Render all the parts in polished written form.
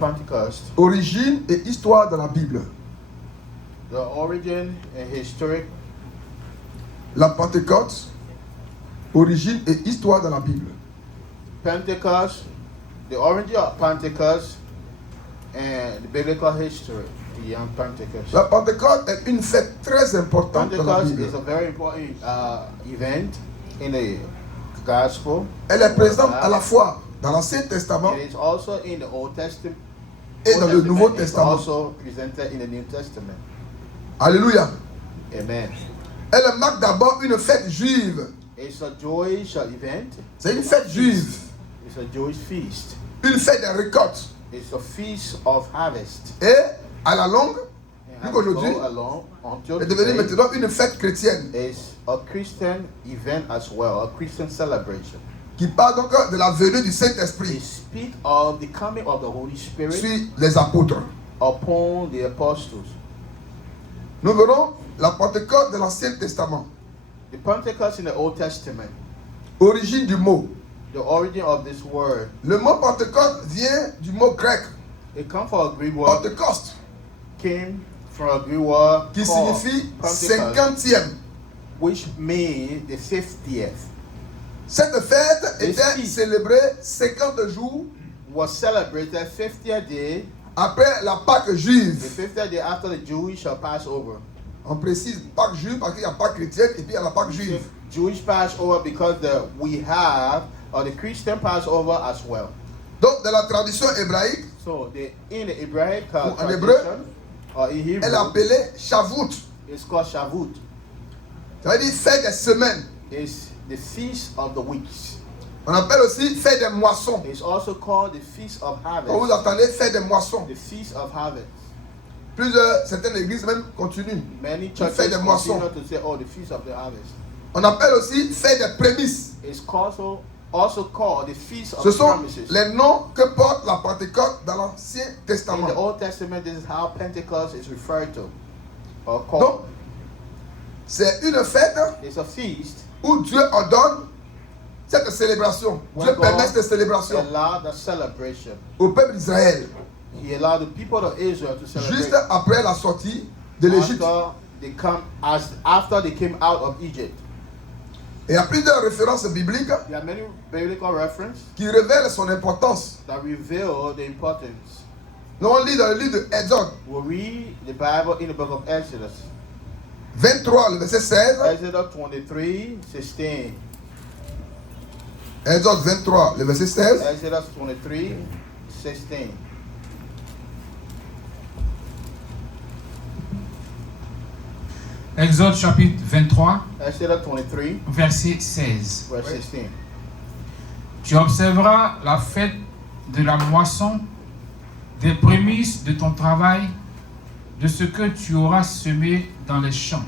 Pentecost. Origine et histoire dans la Bible. The origin and historic. La Pentecôte, origine et histoire dans la Bible. Pentecost, the origin of Pentecost and the biblical history beyond Pentecost. La Pentecôte est une fête très importante dans la Pentecost Bible. is a very important event in the gospel. Elle est présente à la fois dans l'Ancien Testament It is also in the Old Testament. et dans le Nouveau It's Testament. also presented in the New Testament. Alléluia. Amen. Elle marque d'abord une fête juive. It's a Jewish event. C'est une fête juive. It's a Jewish feast. Une fête des récoltes. It's a feast of harvest. Et à la longue, And vu qu'aujourd'hui, go along until est devenue today, maintenant une fête chrétienne is a Christian event as well, a Christian celebration. qui parle donc de la venue du It Saint-Esprit speaks of the coming of the Holy Spirit sur les apôtres. upon the apostles. Nous verrons la Pentecôte de l'Ancien Testament. The Pentecost in the Old Testament, Origine du mot. the origin of this word, Le mot Pentecôte vient du mot grec it comes from a Greek word, Pentecoste, came from a Greek word qui called signifie Pentecost, 50e. which means the 50th. Cette fête This était feast célébrée 50 jours Was celebrated 50th day, après la Pâque the juive. 50th day after the Jewish Passover. On précise Pâque juive parce qu'il y a Pâque chrétienne et puis il y a la Pâque juive. Jewish Passover because we have the Christian Passover as well. Donc, dans la tradition hébraïque, So in the Hebraic en tradition, hébreu, or in Hebrew, elle est appelée Shavuot. it's called Shavuot. Ça veut dire fête des semaines. It's the feast of the weeks. On appelle aussi fête des moissons. It's also called the feast of Quand vous harvest. entendez fête des moissons, The feast of harvest. certaines églises même continuent. Many Une churches fête des moissons. continue to say, oh, the feast of the harvest. On appelle aussi fête des prémices. It's also called the feast of Ce the sont promises. les noms que porte la Pentecôte dans l'Ancien In the Testament. Old Testament, this is how Pentecost is referred to or Donc, called. c'est une fête It's a feast où Dieu ordonne cette célébration. when Dieu permet God cette célébration allowed the celebration. au peuple d'Israël. He allowed the people of Israel to Juste celebrate après la sortie de l'Égypte. after they came out of Egypt. Et il y a plusieurs références bibliques There are many biblical references qui révèlent son importance. that reveal the importance. Nous on lit dans le livre de Exode We read the Bible in the book of Exodus. 23, le verset 16. Exodus 23:16. Exode 23, le verset 16. Exodus 23:16. Exode chapitre 23, Exodus 23, verset 16. verse 16. Tu observeras la fête de la moisson, des prémices de ton travail, de ce que tu auras semé dans les champs.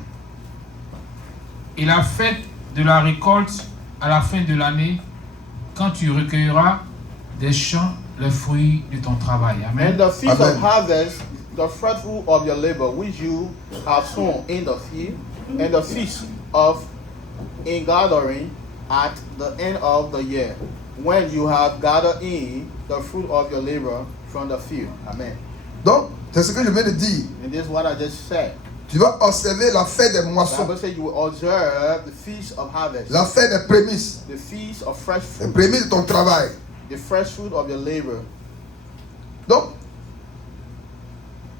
Et la fête de la récolte à la fin de l'année, quand tu recueilleras des champs les fruits de ton travail. Amen. And the feast Amen. of harvest, the fruitful of your labor, which you have sown in the field, and the feast of ingathering at the end of the year, when you have gathered in the fruit of your labor from the field. Amen. Donc, c'est ce que je viens de dire. And this is what I just said. Tu vas observer la fête des The moissons, Bible says you will observe the feast of harvest, la fête des prémices, the feast of fresh les fruit, prémices de ton travail. the fresh fruit of your labor. Donc,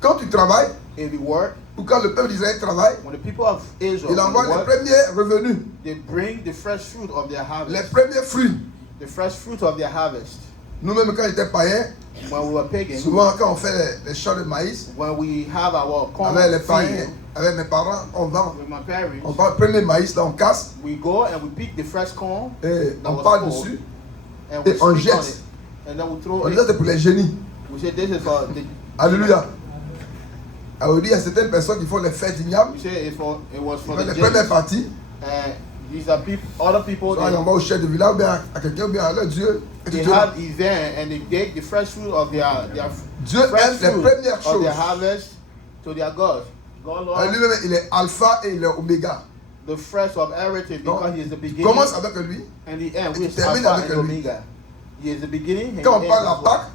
quand tu travailles, In the work, ou quand le peuple d'Israël travaille, when the people of Israel il envoie les work, premiers revenus, they bring the fresh fruit of their les harvest. premiers fruits. The fresh fruit of their harvest. Nous-mêmes, quand j'étais païen, When we were pagan, souvent quand on fait les champs de maïs, when we have our corn avec les païens, field avec mes parents, on vend. with my parents, On prend le premier maïs, là on casse, we go and we pick the fresh corn et that on was part full, dessus, and we et on spit on jette. it, and then we throw On dit it. ça c'est pour les génies. We say this is for the. Alléluia. Alors il y a certaines personnes qui font les fêtes ignables, We say it was ils for font the les premières James. parties, These are people, other people. soit ils envoient au chef de village, ou bien à quelqu'un, ou bien à leur Dieu. Et They Dieu have event and they take the fresh fruit of their Dieu fresh aime les fruit premières of choses. their harvest to their God. God Lord, Lui-même, il est alpha et il est oméga. the fresh of everything because Donc, He is the tu beginning commences avec lui. and the end. et Which tu is termines Alpha avec and lui. Omega. He is the beginning and Quand on the end parle de as la well. Pâque,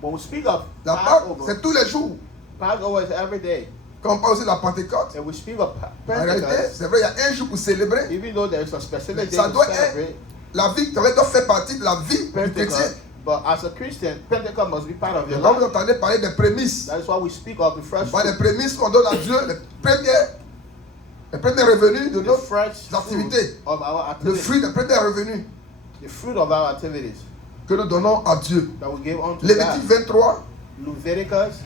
When we speak of La Pâque, Passover, c'est tous les jours. Passover is every day. Quand on parle aussi de la Pentecôte, And we speak of en réalité, Pentecost, c'est vrai, il y a un jour pour célébrer. even though there is a specific day Ça to doit être, celebrate la vie doit faire partie de la vie du chrétien. Pentecost, but as a Christian, Pentecost must be part of your Quand vous life. entendez parler des prémices, That is why we speak of the fresh par les fruit, prémices qu'on donne à Dieu, les premiers revenus de the nos fresh fruit activités, of our le activities, fruit des premiers revenus the fruit of our activities que nous donnons à Dieu. that we give unto Lévitique God. 23, Leviticus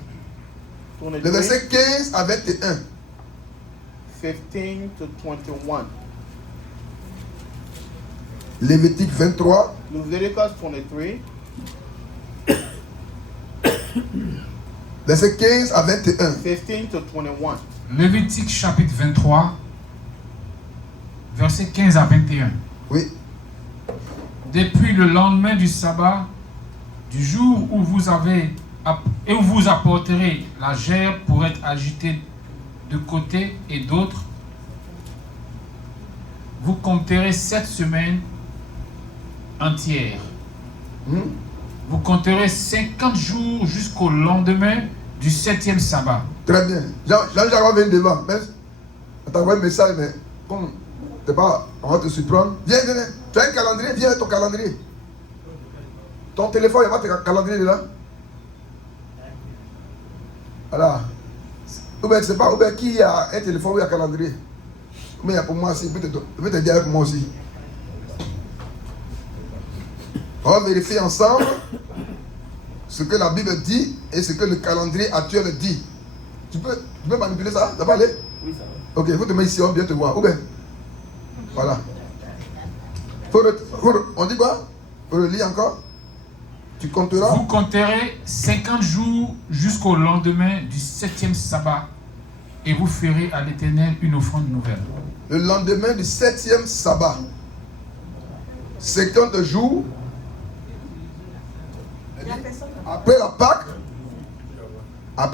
le 23, verset 15 à 21. 15 to 21. Lévitique 23, Leviticus 23, verset 15 à 21. 15 to 21. Lévitique chapitre 23, versets 15 à 21. Oui. Depuis le lendemain du sabbat, du jour où vous apporterez la gerbe pour être agitée de côté et d'autre, vous compterez 7 semaines entières. Vous compterez 50 jours jusqu'au lendemain du 7e sabbat. Très bien. Jean-Jacques vient devant. Même, on t'a envoyé un message, mais comme t'es pas, on va te surprendre. Viens. Tu as un calendrier, viens avec ton calendrier. Ton téléphone, il y a pas ton calendrier là. Voilà. Ou bien, je sais pas, ou bien qui a un téléphone ou il y a un calendrier. Mais il y a pour moi aussi, je vais te dire avec moi aussi. On va vérifier ensemble ce que la Bible dit et ce que le calendrier actuel dit. Tu peux manipuler ça? Ça va aller? Oui, ça va. Ok, il faut te mettre ici, on va bien te voir. Ou bien? Voilà. On dit quoi? Faut le lire encore? Tu compteras? Vous compterez 50 jours jusqu'au lendemain du 7e sabbat et vous ferez à l'Éternel une offrande nouvelle. Le lendemain du 7e sabbat. 50 jours. Après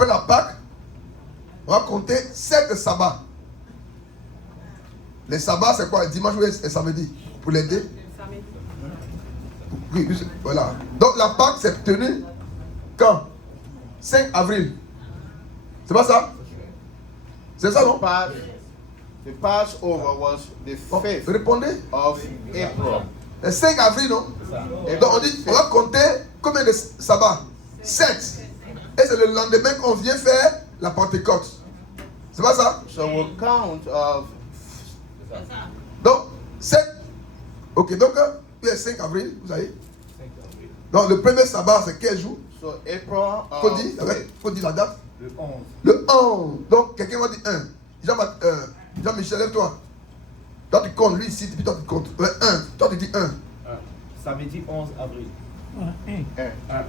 la Pâque, on va compter 7 sabbats. Les sabbats, c'est quoi? Dimanche et samedi. Pour l'aider? Oui, voilà. Donc la Pâque s'est tenue quand? 5 avril. C'est pas ça? C'est ça, non? The Passover was the 5th Répondez. of April. Le 5 avril, non? Donc on dit, on va compter combien de sabbats? 7. Et c'est le lendemain qu'on vient faire la Pentecôte. C'est pas ça? So we'll count of Donc, 7. Ok, donc, il y a 5 avril, vous savez. Donc, le premier sabbat, c'est quel jour? so April. Faut dire la date. Le 11. Le 11. Donc, quelqu'un va dire 1. Jean-Michel, lève-toi. Toi, tu comptes, lui ici, puis toi, tu comptes. 1. Toi, tu dis 1. Samedi 11 avril. 1.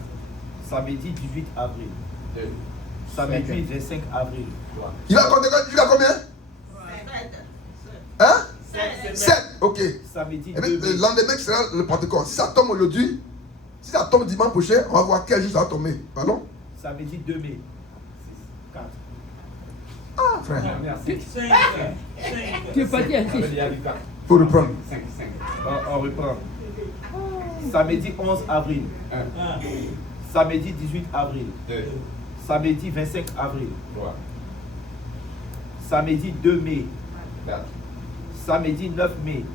Samedi 18 avril. Samedi 25 avril. Il va compter jusqu'à combien? 7. Ok. Samedi Et 2 le mai. lendemain, qui sera le Pentecôte. Si ça tombe aujourd'hui, si ça tombe dimanche prochain, on va voir quel jour ça va tomber. Pardon? Samedi 2 mai. 4. Ah, frère. Merci. Tu es pas dit à 6. Faut reprendre. On reprend. Samedi 11 avril. Samedi 18 avril. Samedi 25 avril. Samedi 2 mai. Samedi 9 mai.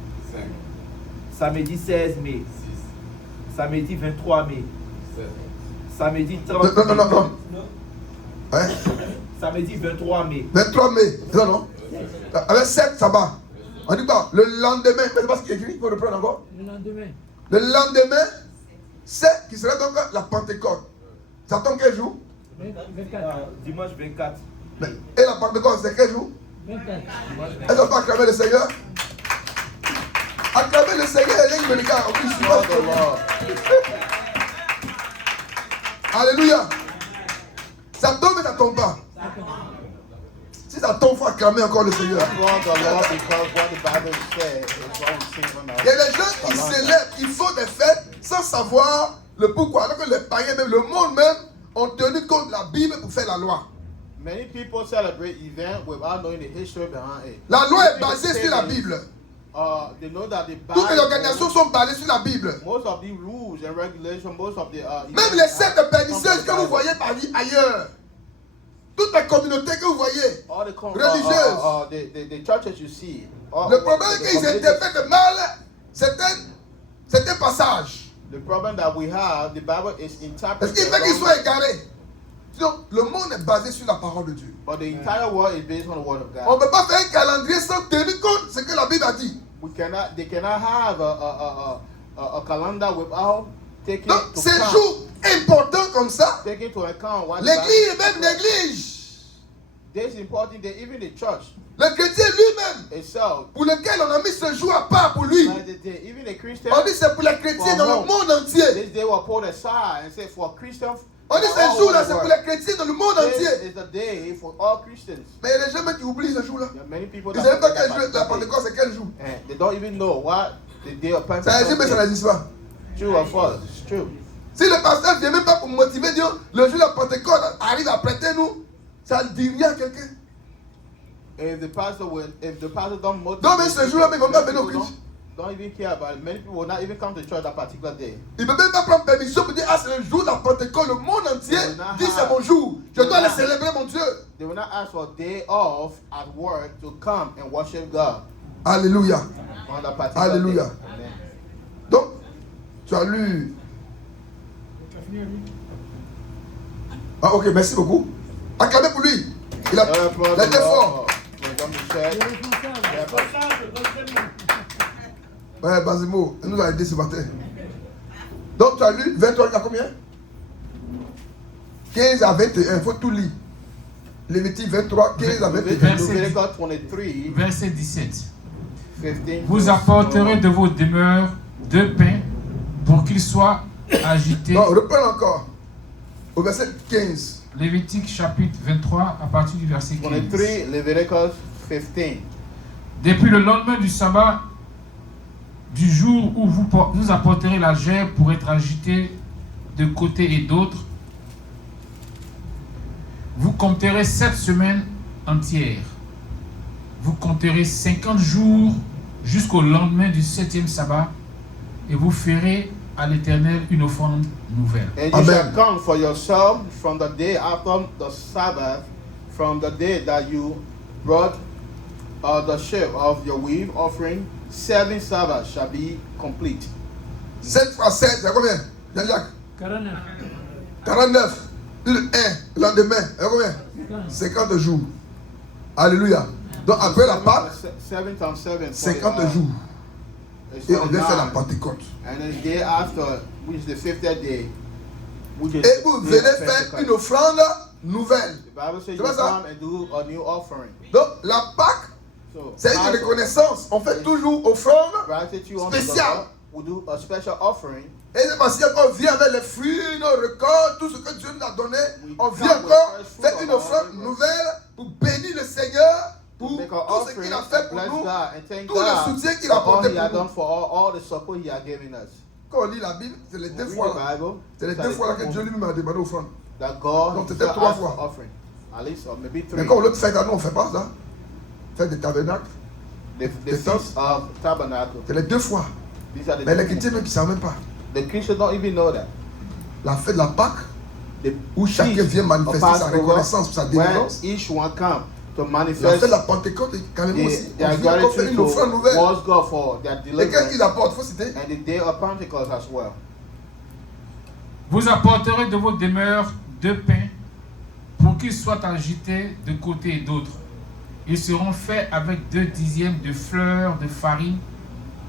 Samedi 16 mai. Samedi 23 mai. Samedi 30 mai. Non. Hein? Samedi 23 mai. 23 mai. Non, non. Avec 7 sabbats. On dit quoi? Le lendemain. Mais c'est pas ce qui est écrit. Il faut reprendre encore. Le lendemain. Le lendemain, c'est qui sera donc la Pentecôte. Ça tombe quel jour? 24. Dimanche 24. Et la Pentecôte, c'est quel jour? 24. Est-ce qu'on peut acclamer le Seigneur? Acclamer le Seigneur et les Bénédicts. En plus, je Lord vois the Lord. Alléluia. Ça tombe et ça tombe pas. Si ça tombe, il faut acclamer encore le Seigneur. Lord the Lord, because what the Bible says is what we sing when Il y a des gens qui célèbrent, qui font des fêtes sans savoir le pourquoi. Alors que les païens, même le monde même, ont tenu compte de la Bible pour faire la loi. Many people celebrate events without knowing the history behind it. La loi est basée sur la Bible. they know that the Toutes les Bible, organisations sont basées sur la Bible. most of the rules and regulations, most of the Même les sectes pernicieuses que vous voyez ailleurs, toutes les communautés que vous voyez, all the religieuses. the churches you see. Le problème est qu'ils interprètent mal certains passages. The problem that we have, the Bible is Parce interpreted qu'il fait qu'ils wrongly. soient égarés. Sinon, le monde est basé sur la parole de Dieu. But the entire world is based on the word of On ne God. peut pas faire un calendrier sans tenir compte de ce que la Bible a dit. They cannot have a calendar without taking Donc, to ces count, jours importants comme ça, taking to account what the l'Église Bible même néglige. This important that even the church Le chrétien lui-même, itself, pour lequel on a mis ce jour à part pour lui, like even the Christian, on dit c'est pour les chrétiens dans le monde entier. this day were put aside and say for Christians. On dit ce jour-là, c'est pour les chrétiens dans le monde This entier. is the day for all Christians. Mais il y a des gens même qui oublient ce jour-là. There are many people Ils ne that savent pas forget quel jour that la day. Pentecôte, c'est quel jour. And they don't even know what the day of Ça Pentecost existe, mais ça is. n'existe pas. True or false? It's true. Si le pasteur ne vient même pas pour motiver, dire le jour de la Pentecôte arrive à prêter nous, ça ne dit rien à quelqu'un. If the pastor don't motivate, Non, mais ce jour-là, mais ils vont pas venir au people Christ. don't even care about it. Many people will not even come to church that particular day. Il ne peut même pas prendre permission pour dire ah, c'est le jour de la Pentecôte. Le monde entier dit c'est mon jour. Je dois aller célébrer mon Dieu. They will not ask for a day off at work to come and worship God Alléluia. on that particular Alléluia. day. Amen. Donc, tu as lu. Ah, ok, merci beaucoup. Acclamez pour lui. Il a été fort. Ouais, Basimo, il nous a aidé ce matin. Donc, tu as lu 23, il y a combien 15 à 21, il faut tout lire. Lévitique 23, 15 à 21. Leviticus 23, Verset 17. 15. Vous apporterez de vos demeures 2 pains pour qu'ils soient agités. Non, reprends encore. Au verset 15. Lévitique chapitre 23 à partir du verset 15. 23, Leviticus 15. Depuis le lendemain du sabbat, du jour où vous apporterez la gerbe pour être agité de côté et d'autre, vous compterez 7 semaines entières. Vous compterez 50 jours jusqu'au lendemain du 7e sabbat et vous ferez à l'Éternel une offrande nouvelle. And you Amen. shall count for yourself from the day after the Sabbath, from the day that you brought the sheaf of your weave offering, 7 Sabbaths shall be complete. 7 fois 7, c'est combien Jean-Jacques 49. 49. Le 1, le lendemain, c'est combien 50 jours. Alléluia. Donc après la Pâque, 7 times 7. 50 jours. Et on vient faire la Pentecôte. And then the day after, which is the 50th day, which is Et vous the venez day of faire Pentecost. une offrande nouvelle. The Bible says C'est you pas ça? come and do a new offering. Donc la Pâque, So, c'est une Passover, reconnaissance. On fait toujours offrande. gratitude unto the spécial. Lord. We do a special offering. Et c'est parce qu'on vient avec les fruits, nos records, tout ce que Dieu nous a donné. We On come vient with encore fresh fruit faire of une our offrande labor. nouvelle pour bénir le Seigneur pour Make our tout ce offering qu'il a fait pour bless nous, God and thank tout God le soutien qu'il a for all apporté He had pour done nous. for all the support He had given us. Quand on lit la Bible, c'est les deux Read fois the là. Bible. C'est les so deux that fois là que Dieu lui-même a demandé offrande. that God Donc, c'était himself 3 asked fois. for offering, at least or maybe 3. Mais quand l'autre fête, nous on ne fait pas ça. Fête des tabernacles, The feast of tabernacle. c'est les deux fois. These are the Mais les two. chrétiens même qui ne savent même pas. The Christians don't even know that. La fête de la Pâque, The où chacun feast vient manifester of sa Passover, reconnaissance pour sa when délivrance. each one come to La manifest fête de la Pentecôte est quand même aussi. their On vient encore faire gratitude une offrande nouvelle. towards God for their Et qu'est-ce deliverance. qu'ils apportent? Il faut citer. And the day of Pentecost as well. Vous apporterez de vos demeures 2 pains pour qu'ils soient agités de côté et d'autre. Ils seront faits avec 2 dixièmes de fleurs de farine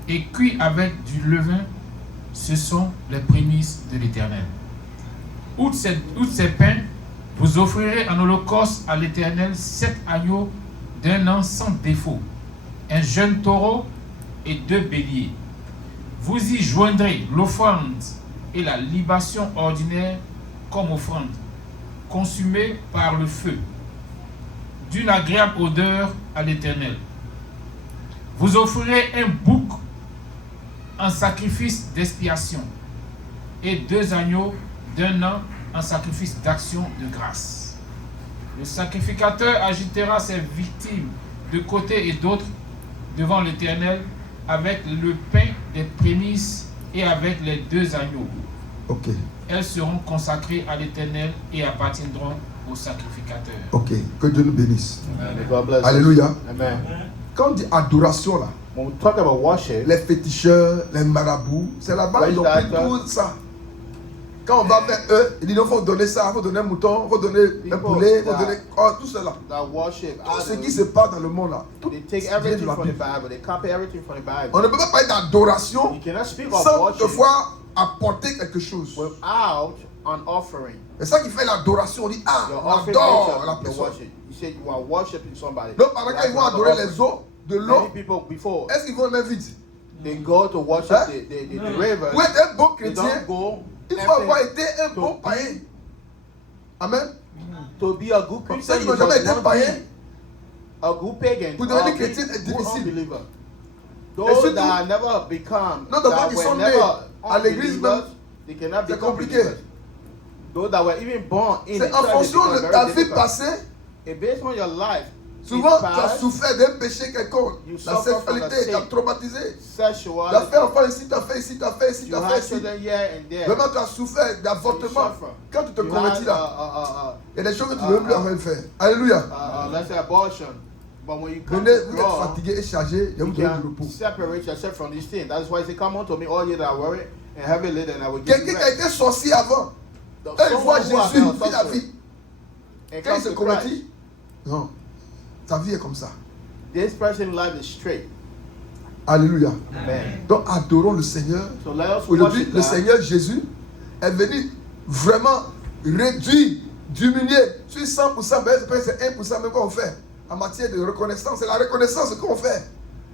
et cuits avec du levain. Ce sont les prémices de l'Éternel. Outre ces pains, vous offrirez en holocauste à l'Éternel 7 agneaux d'1 an sans défaut, un jeune taureau et 2 béliers. Vous y joindrez l'offrande et la libation ordinaire comme offrande, consumée par le feu, d'une agréable odeur à l'Éternel. Vous offrirez un bouc en sacrifice d'expiation et 2 agneaux d'1 an en sacrifice d'action de grâce. Le sacrificateur agitera ses victimes de côté et d'autre devant l'Éternel avec le pain des prémices et avec les 2 agneaux. Ok, Elles seront consacrées à l'Éternel et appartiendront au sacrificateur. ok. Que Dieu nous bénisse. May God bless us. Alléluia. Amen. Quand on dit adoration là, When we talk about worship, les féticheurs, les marabouts, c'est là-bas ils ont pris tout ça. Quand on va vers eux, ils disent non, il faut donner ça, il faut donner un mouton, il faut donner un poulet, il faut donner tout cela. that worship, Tout ce qui se passe dans le monde là, tout they take vient de everything la from the Bible. Bible. They copy everything from the On Bible. ne peut pas parler d'adoration You cannot speak of sans worship toutefois apporter quelque chose. without an offering. C'est ça qui fait l'adoration. On dit, ah, Your on offering adore makes la your personne. worship. You said you are worshiping somebody. Donc, pendant You qu'ils vont have to adorer offer. les eaux, de Many l'eau, people before est-ce qu'ils vont les vite? they go to worship Hein? the rivers, Pour être un bon they chrétien, don't go il faut avoir empty. été un bon païen. Amen. To be a good Ceux Christian, qui you n'ont jamais must été not païens, be a good pagan. pour devenir or chrétien est good difficile. unbeliever. Et Those surtout, that have never become, non, d'abord that qu'ils were sont never nés à l'église unbelievers, même, they cannot c'est become compliqué. believers. Those that were even born in the c'est en church, fonction it de becomes ta very vie difficult. passée. And based on your life, Souvent, in tu as past, souffert d'un péché quelconque. You La suffer from sexualité the t'a sin. traumatisé. Tu sexuality, as fait enfant ici, tu as fait ici, tu as fait ici, tu you as fait had ici. children here and there. Vraiment, tu as souffert You d'avortement. suffer. Quand tu te You convertis had, là, il y a des choses que tu ne veux plus avoir faire. Alléluia. let's say abortion. But when you come Venez, to vous êtes God, fatigué et chargé, je vous you donne du can repos. separate yourself from these things. That's why he said, come unto me, all you that are worried and heavy laden, and I will give you Quelqu'un qui a rest. été sorcier avant, The- quand il voit someone who has Jésus, been il vit la suffering vie. and Quand il comes se to convertit, Christ, non, sa vie est comme ça. this person's life is straight. Alléluia. Amen. Donc adorons le Seigneur. So let us Aujourd'hui, worship le God. Seigneur Jésus est venu vraiment réduire, diminuer. Sur 100%, ben, c'est 1% même qu'on fait. En matière de reconnaissance, c'est la reconnaissance qu'on fait.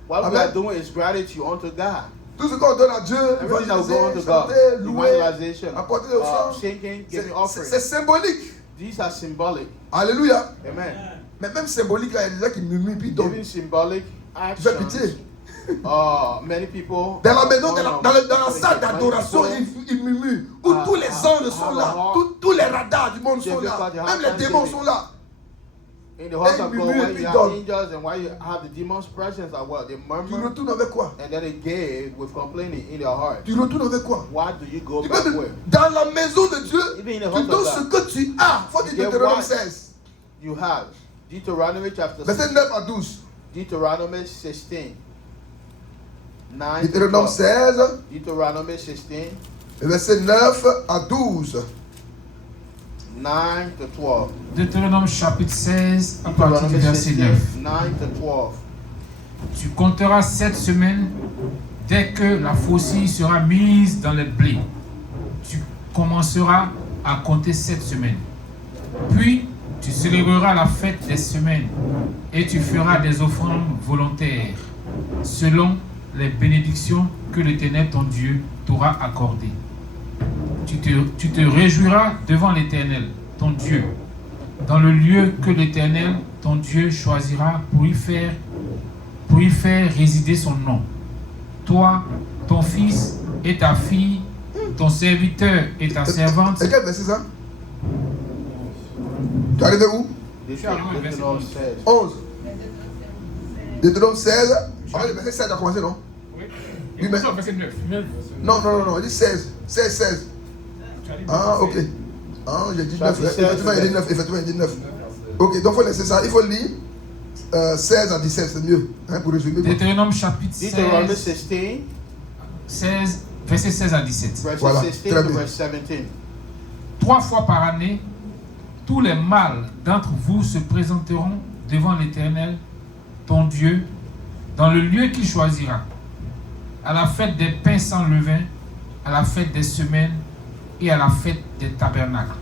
What we Amen. are doing is gratitude unto God. Tout ce qu'on donne à Dieu, Everything that will go unto évangéliser, God, chanter, louer, evangelization, apporter des offrandes, singing, c'est giving offerings. c'est symbolique. These are symbolic. Alléluia. Amen. Mais même symbolique, il y a des gens qui murmurent puis donnent. Even symbolic Tu fais actions. pitié. Many people. Dans la maison, dans la Many salle d'adoration, people- ils murmurent. Où tous les anges sont là. Tous les radars du monde sont là. Même les démons sont là. In the house Hey, of we God, will when be you have done. angels and why you have the demons' presence as well, they Tu murmur retournes avec quoi? and then they gave with complaining in their heart. Tu retournes avec quoi? What do you go Tu back peux, with? dans la maison de Dieu, Even in the tu house donnes of ce God, que tu as. Faut dire You get Deutéronome what? 16. You have Deuteronomy chapter Verset 6, 9 à 12. Deuteronomy 16, 9 to Deutéronome 12. 16, Deuteronomy 16, verset 9 à 12. 9 to 12. Deutéronome chapitre 16, à partir du Deuteronomy verset 16, 9. 9 to 12. Tu compteras 7 semaines dès que la faucille sera mise dans les blés. Tu commenceras à compter 7 semaines. Puis tu célébreras la fête des semaines et tu feras des offrandes volontaires selon les bénédictions que l'Éternel ton Dieu t'aura accordées. Tu te réjouiras devant l'Éternel ton Dieu dans le lieu que l'Éternel ton Dieu choisira pour y faire résider son nom. Toi, ton fils et ta fille, ton serviteur et ta servante. Et quel verset ça? Tu es arrivé où? Deuteronomy 16. 11. Deutéronome 16. Ah, le verset 16 a commencé, non? Oui. Oui, mais- verset 9. Non, il dit 16. 16. Ah, ok. Ah, j'ai dit 9. Chapitre 16, Effectivement, il dit 9. Effectivement, il dit 9. Ok, donc il faut laisser ça. Il faut lire 16 à 17, c'est mieux. Hein, pour résumer. Deutéronome chapitre Deuteronomy 16, 16, verset 16 à 17. verses Voilà, 16 très to bien. verse 17. 3 fois par année, tous les mâles d'entre vous se présenteront devant l'Éternel, ton Dieu, dans le lieu qu'il choisira, à la fête des pains sans levain, à la fête des semaines et à la fête des tabernacles.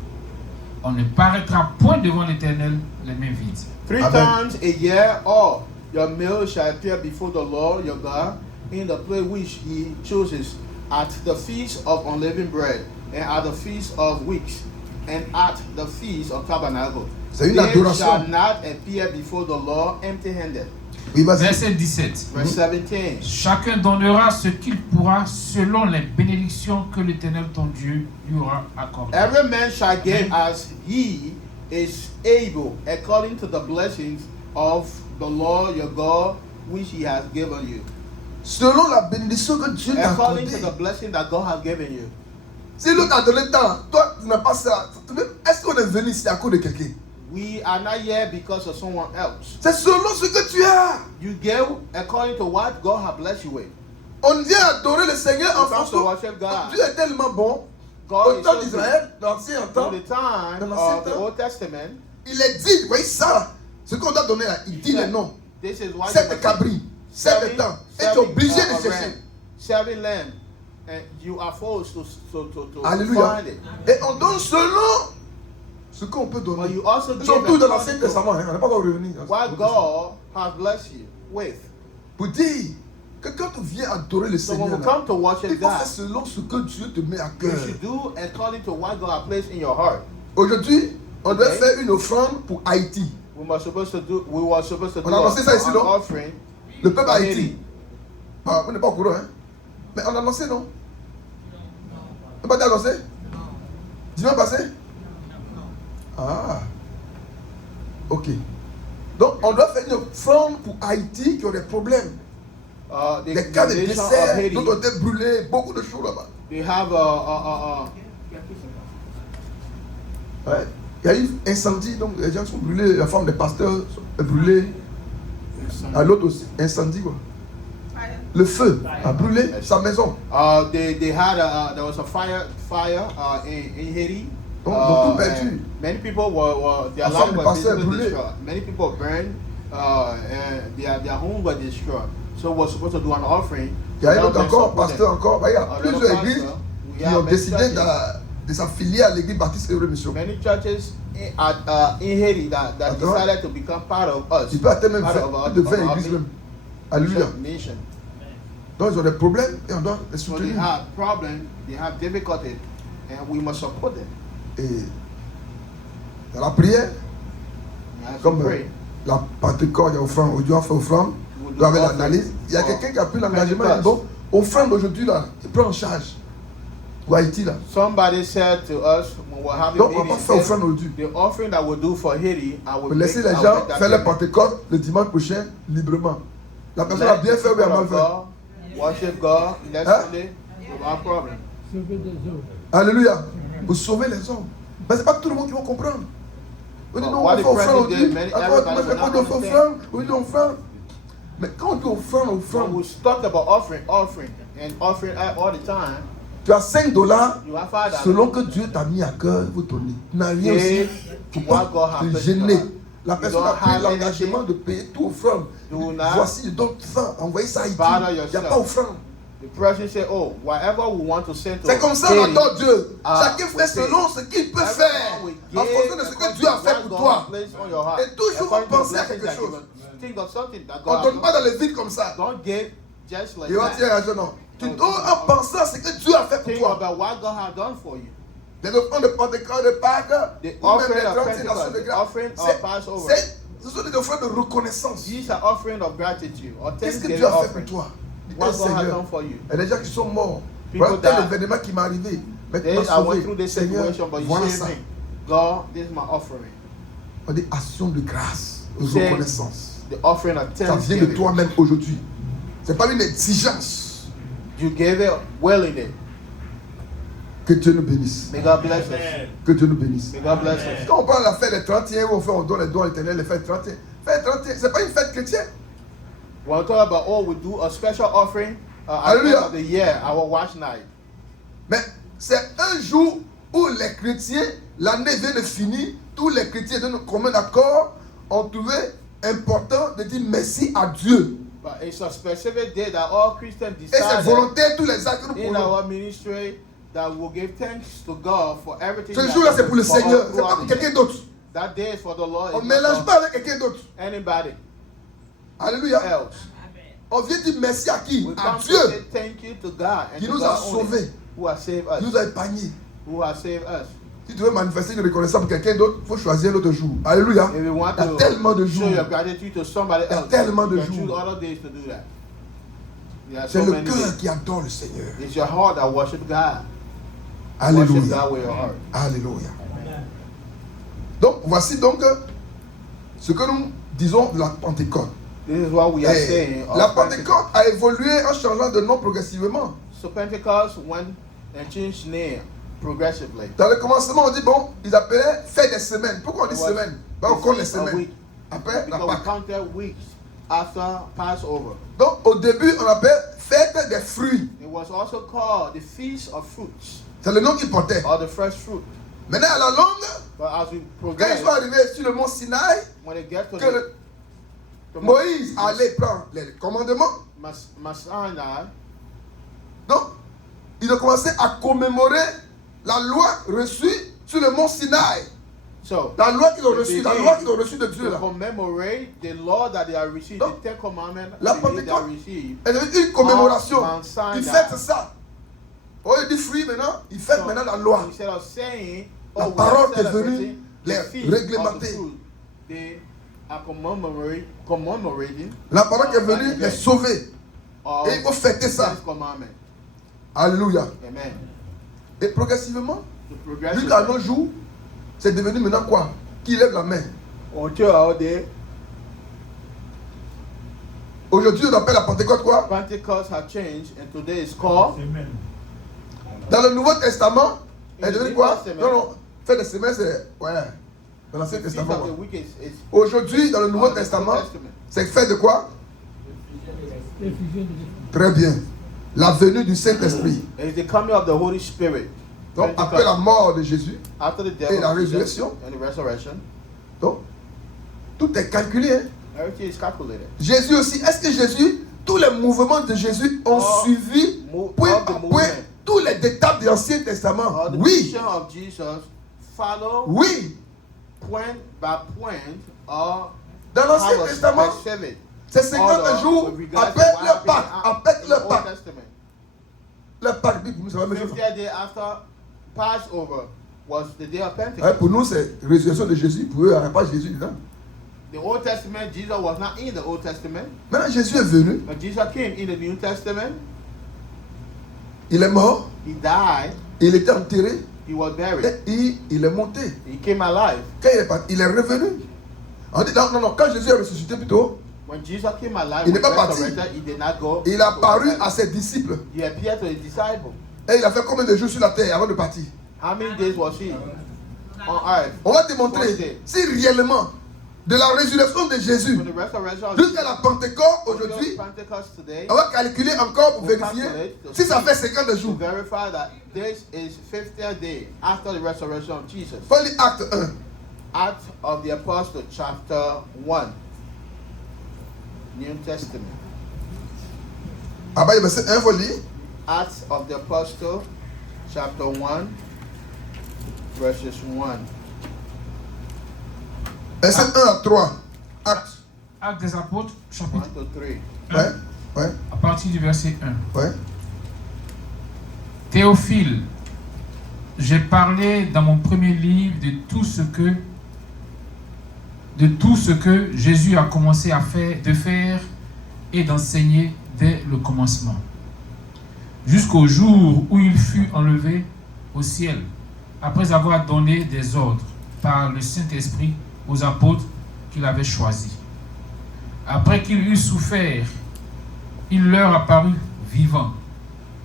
On ne paraîtra point devant l'Éternel les mains vides. 3 Amen. times a year, all your males shall appear before the Lord your God in the place which he chooses, at the feast of unleavened bread, and at the feast of weeks, and at the feast of tabernacle. C'est une They adoration. shall not appear before the Lord empty-handed. Oui, vas-y. Verset 17. Verse 17. Chacun donnera ce qu'il pourra selon les bénédictions que l'Éternel ton Dieu lui aura accordées. Every man shall give as he is able, according to the blessings of the Lord your God, which he has given you. selon la bénédiction que Dieu t'a according accordée. to the blessing that God has given you. Si l'autre a donné tant, toi tu n'as pas ça. Est-ce qu'on est venu ici à cause de quelqu'un? We are not here because of someone else. C'est selon ce que tu as. You give according to what God has blessed you with. On vient adorer le Seigneur en You come to fonction. worship God. Dieu est tellement bon. God Au is temps so good. d'Israël, l'ancien temps, From the time Dans l'ancien of the temps. Old Testament, il est dit, vous voyez ça, ce qu'on doit donner là, il dit le nom. this is why Sept cabris, sept temps. Et tu es obligé de a chercher. ram, 7 lambs, and you are forced to Alléluia. find it. Et on donne selon ce qu'on peut But donner. you also give Surtout dans l'Ancien according to Testament, hein, on n'est pas encore revenu. what God has blessed you with. Pour dire que quand tu viens adorer le So when Seigneur, we là, come to il worship faut faire God, selon ce que Dieu te met à you cœur. should do according to what God has placed in your heart. Aujourd'hui, on doit Okay. faire une offrande pour Haïti. We were supposed to do On a annoncé ça ici, an non? offering. Le peuple for Haïti. Haiti. Ah, on n'est pas au courant, hein? Mais on a annoncé, non? On n'a pas été annoncé? Dimanche passé? Ah. Ok. Donc, on doit faire une offrande pour Haïti qui ont des problèmes. The Des cas de nation of décès, Haiti, d'autres ont été brûlés, beaucoup de choses là-bas. they have Ouais. Il y a eu incendie, donc les gens sont brûlés, la femme des pasteurs est brûlée. À l'autre aussi, incendie quoi. Le feu a brûlé sa maison. they had there was a fire in Haiti. Donc, beaucoup perdu. And many people were their La femme lives du were pasteur est basically brûlée. destroyed. Many people burned and their homes were destroyed. So we're supposed to do an offering. Il y a un to autre help them encore, support pasteur them. encore. Bah, il y a Another plusieurs églises pastor, we qui have ont many décidé churches. de s'affilier à l'église baptiste et mission. Many churches in Haiti that Attends. decided to become part of us. Il peut atteindre même Part of our- plus de 20 of our églises même. Alléluia. nation. Donc ils ont des problèmes et on doit les So they soutenir. have problems, they have difficulty, and we must support them. Et dans la prière, We have to comme pray. la Pentecôte, il y a offrande, aujourd'hui on fait offrande, We'll on doit do avoir offering l'analyse. Il y a for quelqu'un qui a pris l'engagement, il dit Pentecost. bon, offrande aujourd'hui là, il prend en charge. Pour Haïti là. Somebody said to us when we're having Donc on va pas meetings, faire offrande aujourd'hui. the offering that we'll do for Haiti, I will Mais laissez les I will gens make that faire la payment. Pentecôte le dimanche prochain librement. La personne a Let bien the fait ou bien people mal of fait. God worship God next Hein? Sunday without problem. Sauver des eaux. Alléluia. Pour sauver les hommes. Mais c'est pas tout le monde qui va comprendre. On dit non, What on the fait offrande president aujourd'hui. did, many- Après, everybody on will fait not offrande, understand. on dit offrande. Mais quand on dit offrande, When offrande, we talk about offering and offering all the time, tu as $5 you have $5. selon que Dieu t'a mis à cœur, vous donner. Tu n'as rien aussi. Give Il ne faut what God pas has te placed in gêner. your heart. La You personne don't a pris have l'engagement anything. de payer tout offrande. Do not Voici, je donne ça, envoyez ça à Haïti. bother Il n'y a yourself. pas offrande. The person say, oh, whatever we want to send to C'est comme ça on Haiti, adore Dieu. Ah, Chacun fait ok. selon ce qu'il peut everyone faire will en give fonction de ce que according Dieu a to fait what pour God toi. has placed on your heart. Et toujours According to the penser à blessings quelque that chose. you think of something that On ne God donne pas has dans les vides comme ça. Don't give just like Et on va tirer that. à genoux. Non. Tu dois en penser à ce que Dieu a fait pour Think toi. about what God has done for you. Des offrandes de Pentecôte, de Pâques, The ou même offering des of 30 nations de Pentecost, the grâce. offering of Passover. Ce sont des offrandes de reconnaissance. These are offering of gratitude or Qu'est-ce que thanksgiving Dieu a fait offering. pour toi? What Dis, God has Seigneur, done for you. il y a des gens qui sont morts. People Voilà tel die. événement qui m'est arrivé. Mais tu This, m'as I went through sauvé. this Seigneur, situation, but you voilà saved ça. me. God, this is my offering. On dit action de grâce, de Say, reconnaissance. The offering of Ça vient de thanksgiving. toi-même aujourd'hui. Ce n'est pas une exigence. You gave it willingly. Que Dieu nous bénisse. May God bless us. Que Dieu nous bénisse. May God bless us. Quand on parle de la fête des 31, où on donne les dons à l'éternel, les fêtes 31. Fête 31, ce n'est pas une fête chrétienne. When we talk about, oh, we do a special offering at the end Hallelujah. of the year, our watch night. Mais c'est un jour où les chrétiens, l'année vient de finir, tous les chrétiens de commun accord ont trouvé important de dire merci à Dieu. But it's a specific day that all Christians Et c'est decide volontaire tous les actes que nous in posons. our ministry that will give thanks to God for everything. Ce that jour-là, He c'est pour le did for us Seigneur, c'est pas throughout pour the quelqu'un year. d'autre. That day is for the Lord. On it's ne not mélange for pas avec quelqu'un d'autre. anybody Alléluia. else. On vient dire merci à qui? We À come to Dieu say thank you to God and qui to nous a God only, sauvés, who has saved qui us. nous a épargnés. Who has saved us. Si tu veux manifester une reconnaissance pour quelqu'un d'autre, il faut choisir un autre jour. Alléluia. If you want Il y a to tellement de show jours. your gratitude to somebody Il y a else, tellement de you can choose jours. other days to do that. There are C'est so le many cœur days. qui adore le Seigneur. It's your heart that worship God. Worship Alléluia. God with your heart. Alléluia. Donc, voici donc ce que nous disons de la Pentecôte. This is what we are Et saying. of la Pentecost. Pentecôte a évolué en changeant de nom progressivement. So Pentecost went and changed name progressively. Dans le commencement, on dit, bon, ils appelaient fête des semaines. Pourquoi on dit It was semaine? Ben, on the compte les feast of semaines. week, Après la because we Pâque. counted weeks after Passover. Donc, au début, on appelle fête des fruits. It was also called the Feast of Fruits, C'est le nom qu'ils portaient. or the first fruit. Maintenant, à la longue, But as we quand ils progress, sont arrivés sur le mont Sinaï, when they get to que the Moïse allait prendre les commandements, Masana, donc, ils ont commencé à commémorer la loi reçue sur le mont Sinaï. so La loi qu'ils ont reçue, la loi qu'ils ont reçue de Dieu to là. commemorate the law that they have received, Donc, the Ten Commandments la that they Pentecôte, have received. elle est une commémoration. Mount Sinai. Ils fêtent ça. Au lieu du fruit maintenant, ils fêtent maintenant la loi. Instead of saying, La we are parole est celebrating venue the les feast of the réglementer. fruit, they are commemorating La parole est venue les sauver. of Et il faut fêter ça. Ten Commandments. Alléluia. Amen. Et progressivement, The progressive jusqu'à nos jours, c'est devenu maintenant quoi? Qui lève la main. until our day, Aujourd'hui, on appelle la Pentecôte quoi? Pentecost has changed, and today is called. Dans le Nouveau Testament, elle est devenue quoi? Testament. Non, non. Fête des semaines, c'est. Ouais. Dans l'Ancien The Feast Testament. of the quoi. Week is Aujourd'hui, dans le Nouveau of the Old Testament, Testament. c'est fête de quoi? L'infusion de Très bien. La venue du Saint-Esprit. It is the coming of the Holy Spirit. Donc, Pentecost. après la mort de Jésus, After the death et la of Jesus résurrection. and the resurrection, donc, tout est calculé. Hein. everything is calculated. Jésus aussi. Est-ce que Jésus, tous les mouvements de Jésus ont All suivi point all the par point movement. tous les détails de l'Ancien Testament? Or the Oui. mission of Jesus follow Oui. point by point or Dans l'Ancien how a Testament, specific c'est 50 jours with regards to avec what le happened Pâques. Avec in le the Old Pâques. Testament. Le Pâques, pour nous, ça va me 50th day after Passover was the day of Ouais, Pentecost. pour nous, c'est résurrection de Jésus. Pour eux, il n'y avait pas Jésus dedans. The Old Testament, Jesus was not in the Old Testament, Maintenant, Jésus est venu. but Jesus came in the New Testament. Il est mort. He died, Il était enterré. he was buried, Et il est monté. he came alive. Quand il est parti, il est revenu. On dit, non, non, non. Quand Jésus est ressuscité plutôt, When Jesus came alive, Il when n'est pas parti. resurrected, he did not go. il a to apparu heaven. à ses disciples. He appeared to his disciples. Et il a fait combien de jours sur la terre avant de partir? How many days was he on earth? On va démontrer si réellement, de la résurrection de Jésus From the resurrection of jusqu'à la Jesus Pentecôte until aujourd'hui, Pentecost today, on va calculer encore pour vérifier si ça fait 50 to jours. verify that this is 50th day after the resurrection of Jesus. Faut lire Acte 1. Acts of the Apostle, chapter 1, New Testament. Ah bah, verset 1, faut lire. Acts of the Apostle, chapter 1, verses 1. Verset 1 à 3. Acte. Actes des Apôtres, 1 chapitre to 3. Ouais, ouais, à partir du verset 1. ouais. Théophile, j'ai parlé dans mon premier livre de tout ce que Jésus a commencé de faire et d'enseigner dès le commencement, jusqu'au jour où il fut enlevé au ciel, après avoir donné des ordres par le Saint-Esprit aux apôtres qu'il avait choisis. Après qu'il eut souffert, il leur apparut vivant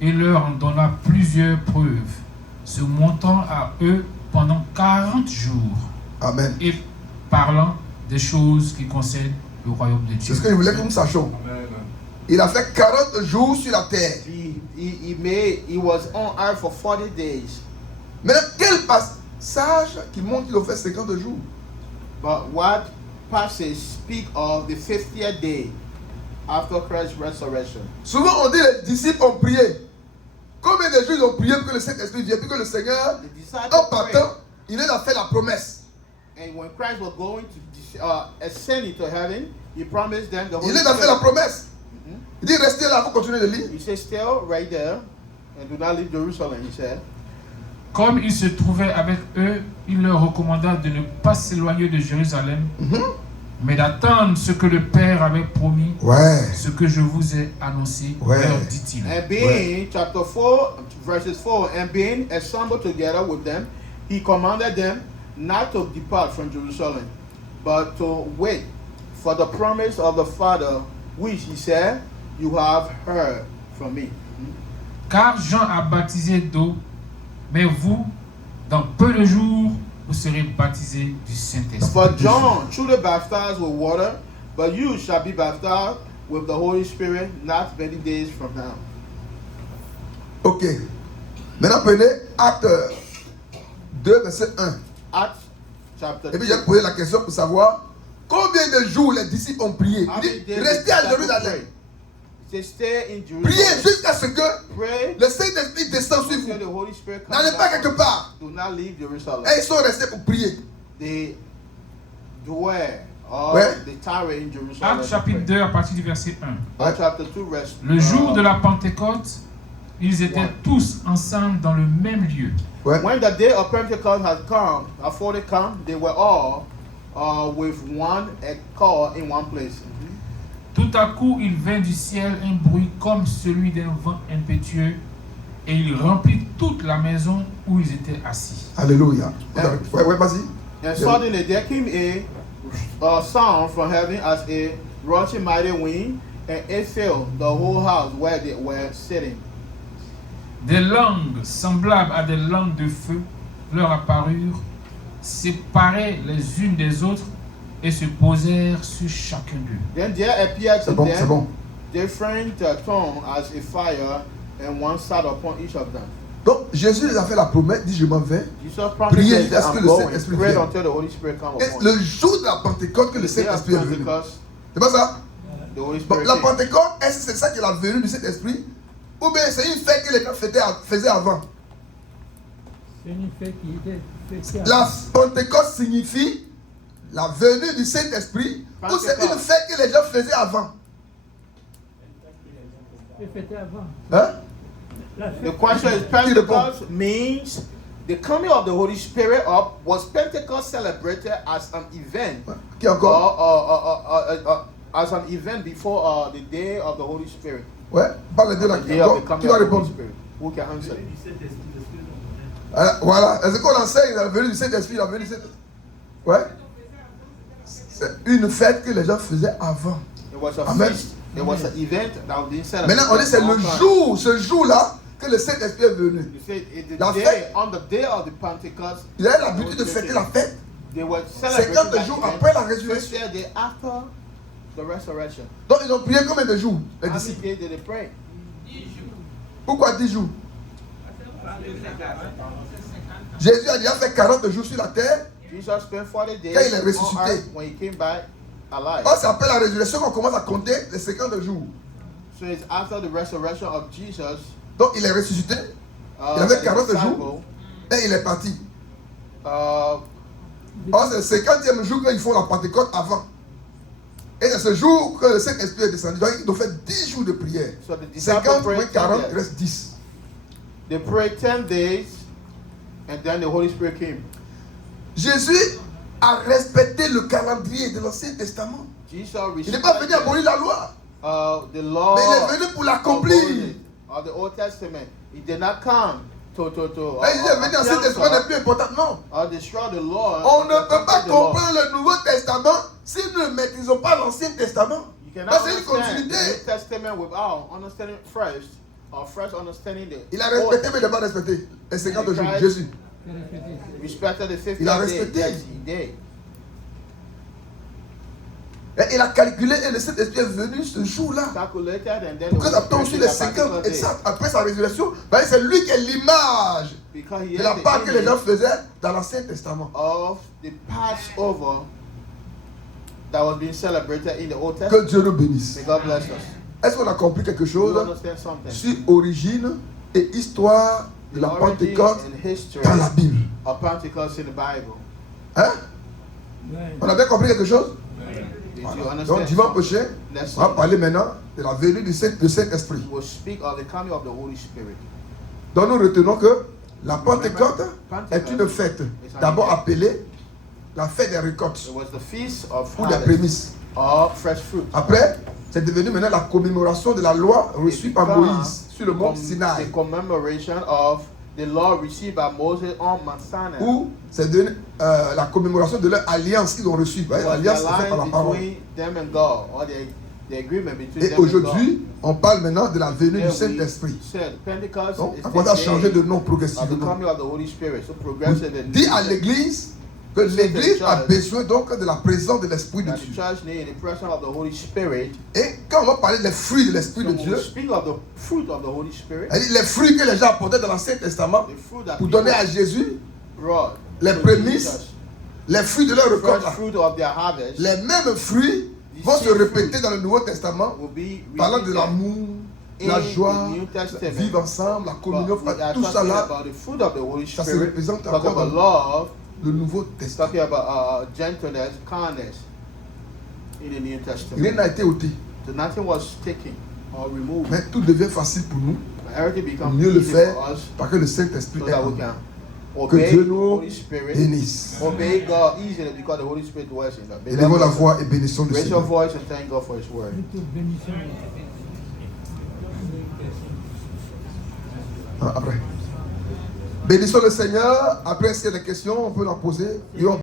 et leur en donna plusieurs preuves, se montrant à eux pendant 40 jours Amen. et parlant des choses qui concernent le royaume de C'est Dieu. ce que je voulais que nous sachions. Il a fait 40 jours sur la terre. He was on earth for 40 days. Maintenant, quel passage qui montre qu'il a fait 50 jours? But what passage speak of the 50th day after Christ's resurrection? Souvent on dit les disciples ont prié. Combien de jours ils ont prié pour que le Saint-Esprit vienne, pour que le Seigneur, The disciples en prayed, partant, il a fait la promesse. and when Christ was going to ascend into heaven, he promised them the Holy Il a fait la Spirit. promesse. Il dit restez là, vous continuez de lire. He said, "Still right there, and do not leave Jerusalem." He said, Comme il se trouvait avec eux, il leur recommanda de ne pas s'éloigner de Jérusalem, mais d'attendre ce que le Père avait promis, Ouais. ce que je vous ai annoncé, Ouais. leur dit-il. and being chapter 4, verses 4, and being assembled together with them, he commanded them not to depart from Jerusalem, but to wait for the promise of the Father, which he said, you have heard from me. Car Jean a baptisé d'eau, mais vous, dans peu de jours, vous serez baptisés du Saint-Esprit. For John truly baptized with water, but you shall be baptized with the Holy Spirit not many days from now. Ok. Maintenant, prenez Acte 2, verset 1. Acts chapter Et puis 2. j'ai posé la question pour savoir combien de jours les disciples ont prié. How Il many dit, days restez did à the disciples Jérusalem. pray? They stay in Priez Jerusalem. jusqu'à ce que Pray le Saint-Esprit descende sur until vous. the Holy Spirit comes N'allez pas down. quelque part. Do not leave Jerusalem. Et ils sont restés pour prier. They dwell or Ouais. they tarry in Jerusalem. Actes to chapitre pray. 2 à partir du verset 1. Acts chapter 2 verse. Le jour de la Pentecôte, ils étaient tous ensemble dans le même lieu. Ouais. When the day of Pentecost had come, before they come, they were all with one accord in one place. Tout à coup, il vint du ciel un bruit comme celui d'un vent impétueux, et il remplit toute la maison où ils étaient assis. Alléluia. Yeah. Ouais, ouais, vas-y. And suddenly there came a sound from heaven as a rushing mighty wind, and it filled the whole house where they were sitting. Des langues semblables à des langues de feu leur apparurent, séparées les unes des autres, et se posèrent sur chacun d'eux. Then there appeared C'est to bon, c'est them bon. different tongues as a fire, and one sat upon each of them. Donc Jésus les a fait la promesse, dit je m'en vais. Jesus promised Priez them, jusqu'à ce que I'm le going, Saint-Esprit pray vienne. until the Holy Spirit come Et upon you. le jour de la Pentecôte que le The day of Saint-Esprit est venu. Pentecost, C'est pas ça? the Holy Donc Spirit la came. Pentecôte, est-ce que c'est ça qui est la venue du Saint-Esprit? Ou bien c'est une fête que les gens faisaient avant? C'est une fête qui était faite La Pentecôte signifie la venue du Saint-Esprit ou c'est une fête que les gens faisaient avant? fêtée avant. Hein? La The fête, question is Pentecost means the coming of the Holy Spirit up. Was Pentecost celebrated as an event Qui encore? as an event before the day of the Holy Spirit? Ouais, parle de la The day of the question. coming Qui va of the Holy répondre? Spirit? Who can answer? Voilà. Est-ce qu'on enseigne la venue du Saint-Esprit, la venue du Saint-Esprit? Ouais. C'est une fête que les gens faisaient avant. It was a Amen. feast. It was an event that was being celebrated. Maintenant, on dit c'est le jour, ce jour-là, que le Saint-Esprit est venu. You say it's the La day, fête. on the day of the Pentecost. Il a l'habitude de fêter la fête They were celebrating 50 that jours event, après la résurrection. 50 days after the resurrection. Donc ils ont prié combien de jours, les How many disciples? days did they pray? Pourquoi 10 jours? Jésus a déjà fait 40 jours sur la terre. Jesus spent 40 days Quand il est on ressuscité. earth when he came back alive. Or c'est après la résurrection qu'on commence à compter les 50 jours. So it's after the resurrection of Jesus. Donc il est ressuscité Il avait the 40 disciple, jours. et il est parti. uh, Or c'est le 50e jour qu'ils font la Pentecôte avant. Et c'est ce jour que le Saint-Esprit est descendu. Donc ils ont fait 10 jours de prière. so the disciples 50 moins prayed 40, 10 il days. reste 10. They prayed 10 days, and then the Holy Spirit came. Jésus a respecté le calendrier de l'Ancien Testament. Jesus Il n'est pas venu abolir la loi, the law mais il est venu pour l'accomplir. of the Old Testament. He did not come to Là, il est venu, l'Ancien Testament n'est plus important. Non. destroy the law. On ne peut pas the law. comprendre le Nouveau Testament si nous ne maîtrisons pas l'Ancien Testament. You cannot Parce que c'est une understand the continuité. New Testament without understanding first, or first understanding the Il a Old respecté, mais il n'a Testament. pas respecté les 50 jours. Jésus. c'est répété. Respected the 50 Il a days. respecté. Yes, he did. Et il a calculé et le Saint-Esprit est venu ce jour-là. Calculated and then Pour que the ça Holy tombe Spirit sur les came that 50. particular Et day. ça, après sa résurrection, c'est lui qui est l'image Because he de la is the part que les image gens faisaient dans l'Ancien Testament. of the Passover that was being celebrated in the Old Que Testament. Dieu nous bénisse. May God bless us. Est-ce qu'on a compris quelque Do you chose understand something? sur origine et histoire de la Origin Pentecôte and history dans la Bible? of Pentecost in the Bible. Hein? Ouais. On a bien compris quelque chose? Did you Voilà. understand? Donc, dimanche something? prochain, Let's on va parler maintenant de la venue du Saint-Esprit. we'll speak of the coming of the Holy Spirit. Donc, nous retenons que la Pentecôte est une fête, d'abord appelée la fête des récoltes It was the feast of ou des harvest, prémices. of fresh fruit. Après, c'est devenu maintenant la commémoration de la loi reçue It par became Moïse sur le mont the Sinaï. commemoration of the law received by Moses on Mount Sinai. Où c'est devenu la commémoration de leur alliance qu'ils ont reçue. Vous voyez, Was the l'alliance c'est faite par la alliance parole. between them and God, or the agreement between Et them and aujourd'hui, on parle maintenant de la venue God. du Saint-Esprit. Said Pentecost Donc, is on a the changé de day nom of the progressivement. coming of the Holy Spirit. So progressive and Dit à l'église que l'église a besoin donc de la présence de l'Esprit de that the Dieu. church need the presence of the Holy Spirit. Et quand on va parler des fruits de l'Esprit So de when Dieu, we speak of the fruit of the Holy Spirit, c'est-à-dire les fruits que les gens apportaient dans l'Ancien Testament the fruit that pour people donner à Jésus brought les to prémices, Jesus, les fruits de leur the récolte. first fruit of their harvest Les mêmes fruits vont se répéter dans le Nouveau Testament, will be parlant de repeated l'amour, in la the joie, New Testament. vivre ensemble, la communion, But we are tout ça talking là, about the fruit of the Holy ça se Spirit, représente talking encore about dans love, le Nouveau Testament. talking about gentleness, kindness in the New Rien Testament. n'a été ôté, So nothing was taken or removed. mais tout devient facile pour nous, But everything pour becomes mieux le easy faire, for us parce que le Saint-Esprit so est that en we nous. can Que obey Dieu the nous Holy Spirit, bénisse. obey God easily because the Holy Spirit dwells in us. Élevons la voix et bénissons le Raise your Seigneur. voice and thank God for His word. Plutôt bénissons. Après. Bénissons le Seigneur. Après, s'il y a des questions, on peut en poser. Et on